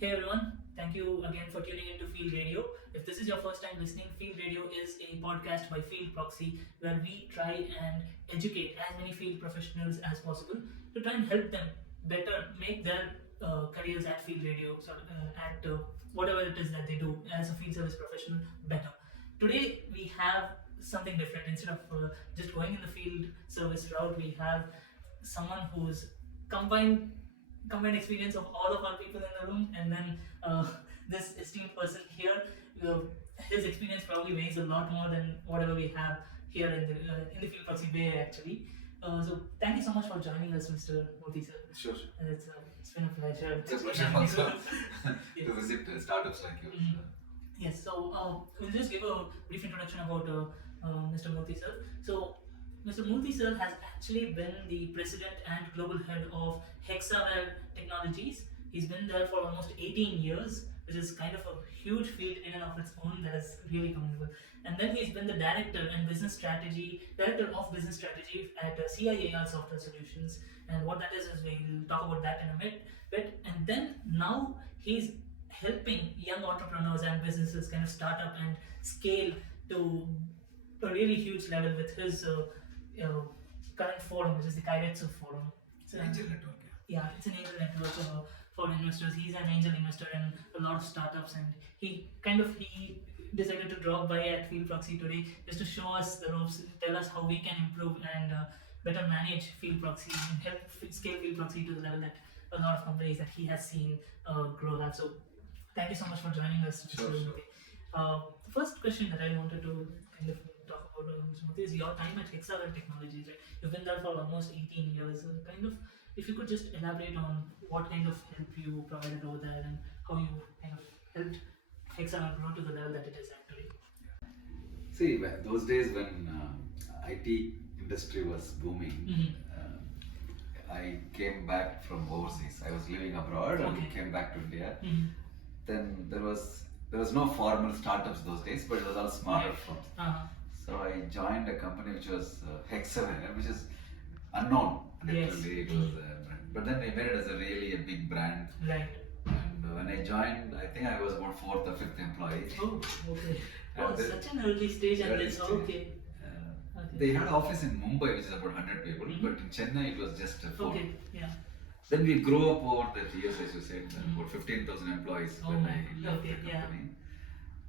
Hey everyone, thank you again for tuning into Field Radio. If this is your first time listening, Field Radio is a podcast by Fieldproxy where we try and educate as many field professionals as possible to try and help them better make their careers at Field Radio, at whatever it is that they do as a field service professional better. Today we have something different. Instead of just going in the field service route, we have someone who's combined combined experience of all of our people in the room, and then this esteemed person here. Uh, his experience probably weighs a lot more than whatever we have here in the Fieldproxy Bay actually. So thank you so much for joining us, Mr. Moorthi sir. Sure. It's been a pleasure. It's a pleasure also to visit startups like yours. Yes, so we'll just give a brief introduction about Mr. Moorthi sir. So Mr. Moorthi sir has actually been the president and global head of Hexaware Technologies. He's been there for almost 18 years, which is kind of a huge feat in and of its own. That is really commendable. And then he's been the director of business strategy at CIAR Software Solutions. And what that is we'll talk about that in a bit. And then now he's helping young entrepreneurs and businesses kind of start up and scale to a really huge level with his current forum, which is the Kairetsu Forum. It's an angel network. Yeah, it's an angel network for investors. He's an angel investor in a lot of startups, and he decided to drop by at Fieldproxy today just to show us the ropes, tell us how we can improve and better manage Fieldproxy and help scale Fieldproxy to the level that a lot of companies that he has seen grow that. So thank you so much for joining us, Mr. Moorthi. The first question that I wanted to kind of talk about, Mr. Moorthi, is your time at Hexaware Technologies. Right? You've been there for almost 18 years. If you could just elaborate on what kind of help you provided over there and how you kind of helped Hexaware grow to the level that it is at today. See, those days when IT industry was booming, I came back from overseas. I was living abroad and came back to India. Then there was no formal startups those days, but it was all smaller firms. So I joined a company which was Hexaware, which is unknown literally. It was, but then they made it as a really a big brand. Right. And when I joined, I think I was about 4th or 5th employee. Oh, okay. Oh, such an early stage and this. Okay. They had an office in Mumbai, which is about 100 people, but in Chennai it was just 4. Okay. Yeah. Then we grew up over the years, as you said, about 15,000 employees when I left the company.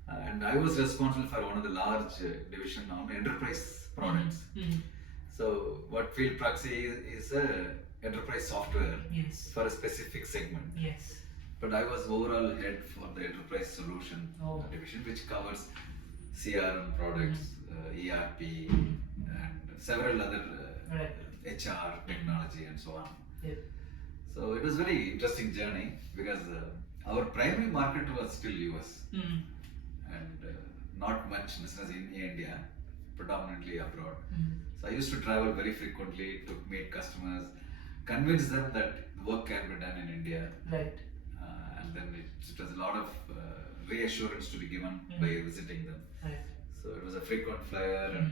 And I was responsible for one of the large division on enterprise products. So what Fieldproxy is a enterprise software for a specific segment. Yes. But I was overall head for the enterprise solution division, which covers CRM products, ERP, and several other HR technology and so on. So it was a very interesting journey because our primary market was still US and not much business in India, predominantly abroad. So I used to travel very frequently to meet customers, convince them that work can be done in India. Right. And then it was a lot of reassurance to be given by visiting them. Right. So it was a frequent flyer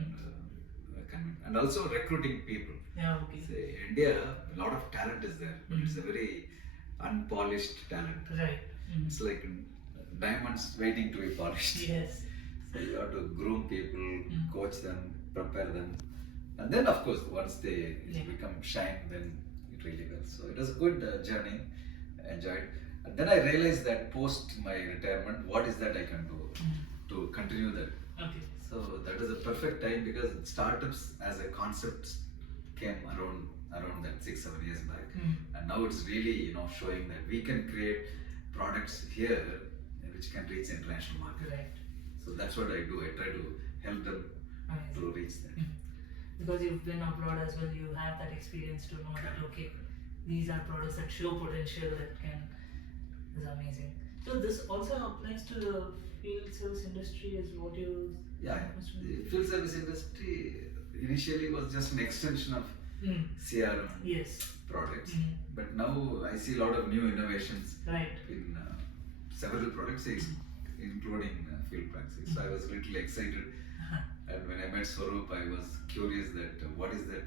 and also recruiting people. Yeah, okay. Say, India, a lot of talent is there, but it's a very unpolished talent. Right. It's like diamonds waiting to be polished. Yes. So you have to groom people, coach them, prepare them. And then of course, once they become shine, then it really will. So it was a good journey, enjoyed. And then I realized that post my retirement, what is that I can do to continue that. Okay. So that was a perfect time because startups as a concept came around that 6-7 years back, and now it's really showing that we can create products here which can reach international market. Right. So that's what I do. I try to help them to reach that. Because you've been abroad as well, you have that experience to know that these are products that show potential is amazing. So this also applies to the field service industry, is what you. Yeah, the field service industry initially was just an extension of CRM products, but now I see a lot of new innovations in several products, including Fieldproxy. So I was a little excited, and when I met Swaroop, I was curious that what is that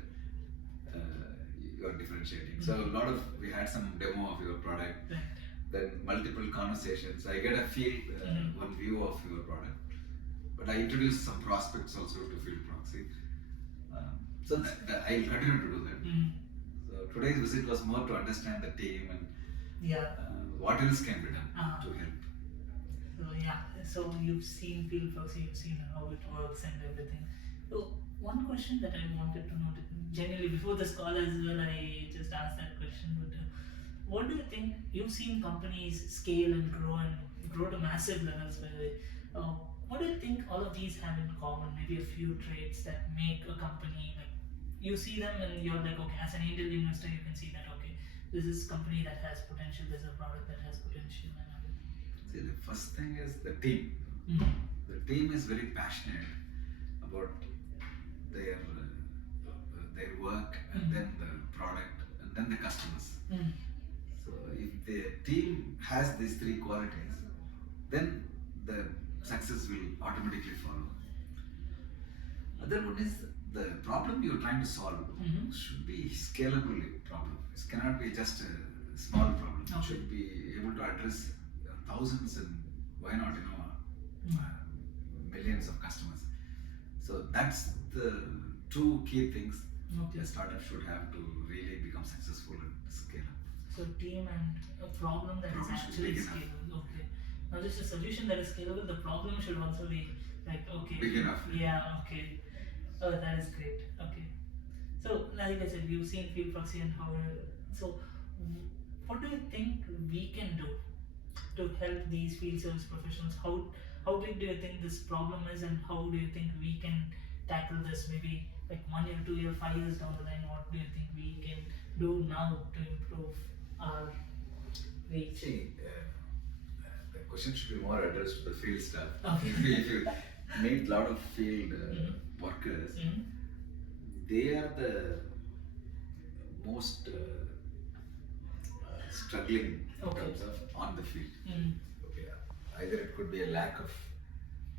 you are differentiating. So we had some demo of your product. then multiple conversations. I get a feel, one view of your product. But I introduce some prospects also to Fieldproxy. So I'll continue to do that. So today's visit was more to understand the team and what else can be done to help. So you've seen Fieldproxy, you've seen how it works and everything. So one question that I wanted to know, generally before this call as well, I just asked that question. But what do you think? You've seen companies scale and grow to massive levels. By the way, what do you think all of these have in common? Maybe a few traits that make a company like you see them and you're like, okay, as an angel investor, you can see that okay, this is a company that has potential. There's a product that has potential. See, the first thing is the team. The team is very passionate about their work and then the product and then the customers. So if the team has these three qualities, then the success will automatically follow. Other one is the problem you're trying to solve should be scalable problem. It cannot be just a small problem. It should be able to address thousands and why not millions of customers. So that's the two key things a startup should have to really become successful and scale up. So team and a problem that is actually scalable. Okay. Not just a solution that is scalable, the problem should also be like okay. Big enough. Yeah, okay. Oh, that is great. Okay. So like I said, you've seen Fieldproxy and how so what do you think we can do to help these field service professionals? How big do you think this problem is and how do you think we can tackle this maybe like 1 year, 2 year, 5 years down the line? What do you think we can do now to improve our reach? See, the question should be more addressed to the field staff. If you meet a lot of field workers, they are the most struggling in terms of on the field. Okay. Either it could be a lack of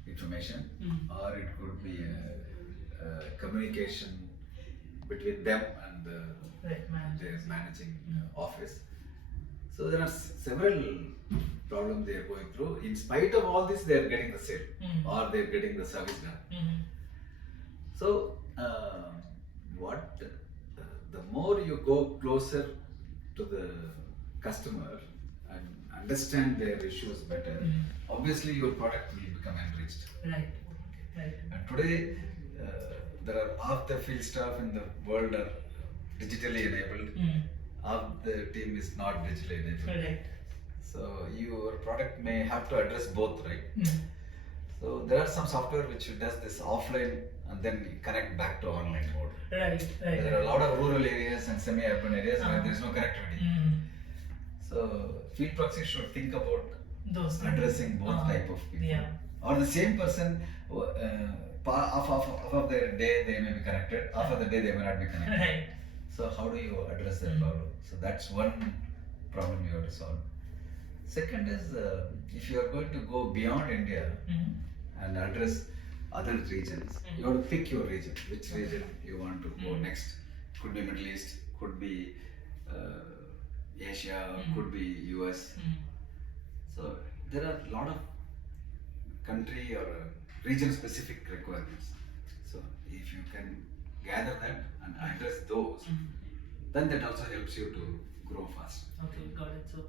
information or it could be a communication between them and their managing office. So there are several problems they are going through. In spite of all this, they are getting the sale or they are getting the service done. So the more you go closer to the customer and understand their issues better, obviously your product will become enriched. Right. And today, there are half the field staff in the world are digitally enabled. Half the team is not digitally enabled. Right. So your product may have to address both, right? So there are some software which does this offline and then connect back to online mode. Right. There are a lot of rural areas and semi-urban areas where there is no connectivity. So Fieldproxy should think about addressing both type of people. Yeah. Or the same person, half of their day they may be connected, half of the day they may not be connected. Right. So how do you address that problem? So that's one problem you have to solve. Second is if you are going to go beyond India and address other regions, you have to pick your region, which region you want to go next. Could be Middle East, could be Asia, could be US. So there are a lot of country or region specific requirements. So if you can gather that and address those, then that also helps you to grow fast. Okay, got it. So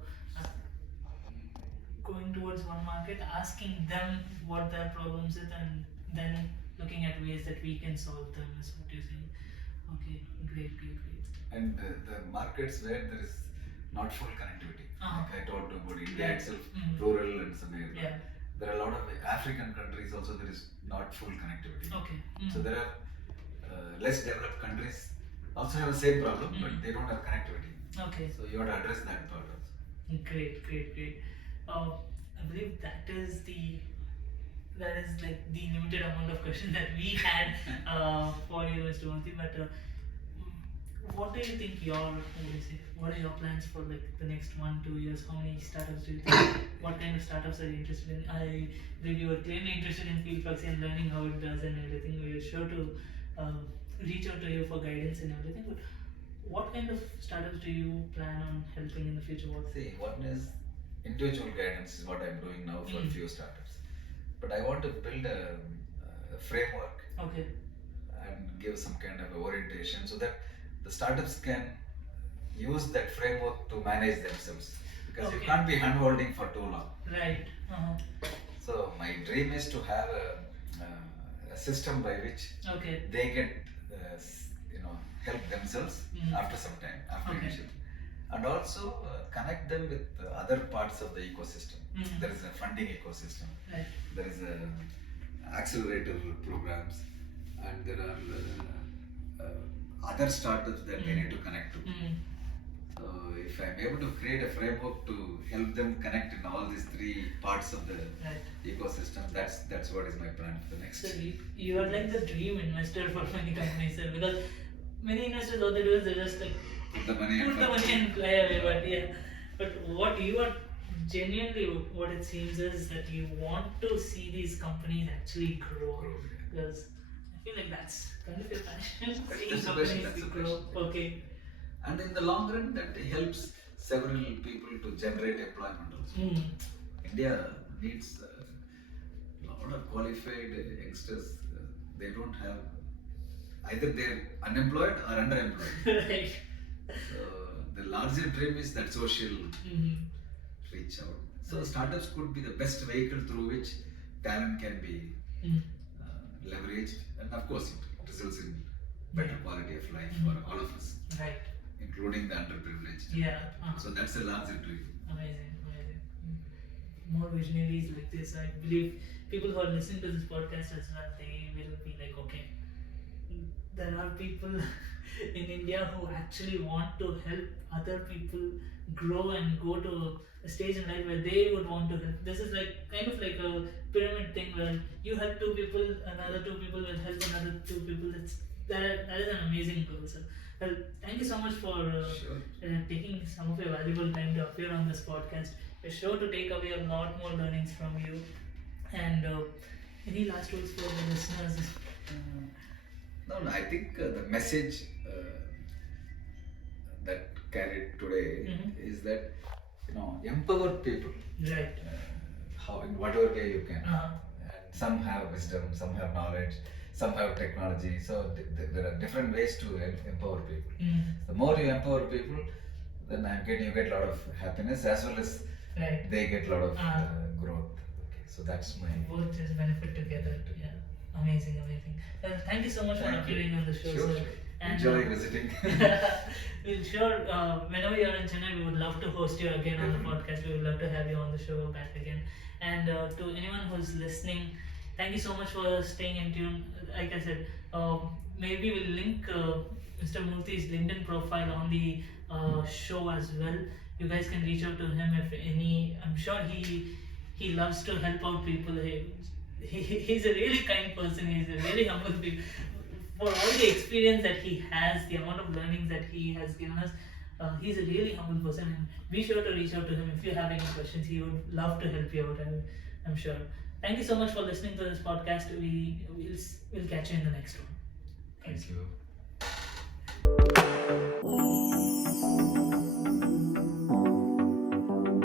going towards one market, asking them what their problems is and then looking at ways that we can solve them is what you're saying. Okay, great. And the markets where there is not full connectivity, like I told you about India itself, rural and some area. Yeah. There are a lot of African countries also there is not full connectivity. Okay. So there are less developed countries also have the same problem, but they don't have connectivity. Okay. So you have to address that part also. Great. I believe that is like the limited amount of questions that we had for you, Mr. Moorthi. But what do you think what are your plans for like the next 1-2 years? How many startups do you think? What kind of startups are you interested in? I believe you were clearly interested in Fieldproxy and learning how it does and everything. We are sure to reach out to you for guidance and everything. But what kind of startups do you plan on helping in the future? See, one is individual guidance is what I'm doing now for a few startups. But I want to build a framework and give some kind of orientation so that the startups can use that framework to manage themselves, because you can't be hand-holding for too long. Right. So my dream is to have a system by which they can help themselves after some time, after initial, and also connect them with other parts of the ecosystem. There is a funding ecosystem, there is a accelerator programs, and there are other startups that they need to connect to. So if I'm able to create a framework to help them connect in all these three parts of the ecosystem, that's what is my plan for the next. So you are like the dream investor for many companies, sir, because many investors, all they do is they just like put the money and fly away. But what you are genuinely, what it seems is that you want to see these companies actually grow. Because I feel like that's kind of your passion. Seeing companies grow. Okay. And in the long run, that helps several people to generate employment also. India needs a lot of qualified youngsters. They don't have, either they're unemployed or underemployed. Right. So the larger dream is that social reach out. So startups could be the best vehicle through which talent can be leveraged, and of course it results in better quality of life for all of us. Right. Including the underprivileged. So that's a larger dream. Amazing. More visionaries like this. I believe people who are listening to this podcast as well, they will be like, okay, there are people in India who actually want to help other people grow and go to a stage in life where they would want to help. This is like kind of like a pyramid thing where you help two people, another two people will help another two people. That is an amazing goal, sir. Well, thank you so much for taking some of your valuable time to appear on this podcast. We're sure to take away a lot more learnings from you. And any last words for the listeners? No, I think the message that carried today is that empower people. Right. How in whatever way you can. And some have wisdom, some have knowledge, some have technology. So there are different ways to empower people. The more you empower people, then you get a lot of happiness as well as they get a lot of growth. So that's my. Both just benefit together. Yeah. Amazing. Well, thank you so much for appearing on the show, sir. And enjoy visiting. We'll sure, whenever you're in Chennai, we would love to host you again on the podcast. We would love to have you on the show back again. And to anyone who's listening, thank you so much for staying in tune. Like I said, maybe we'll link Mr. Moorthi's LinkedIn profile on the show as well. You guys can reach out to him if any. I'm sure he loves to help out people. He's a really kind person. He's a really humble person. For all the experience that he has, the amount of learnings that he has given us, he's a really humble person. And be sure to reach out to him if you have any questions. He would love to help you out. I'm sure. Thank you so much for listening to this podcast. We'll catch you in the next one. Thank you.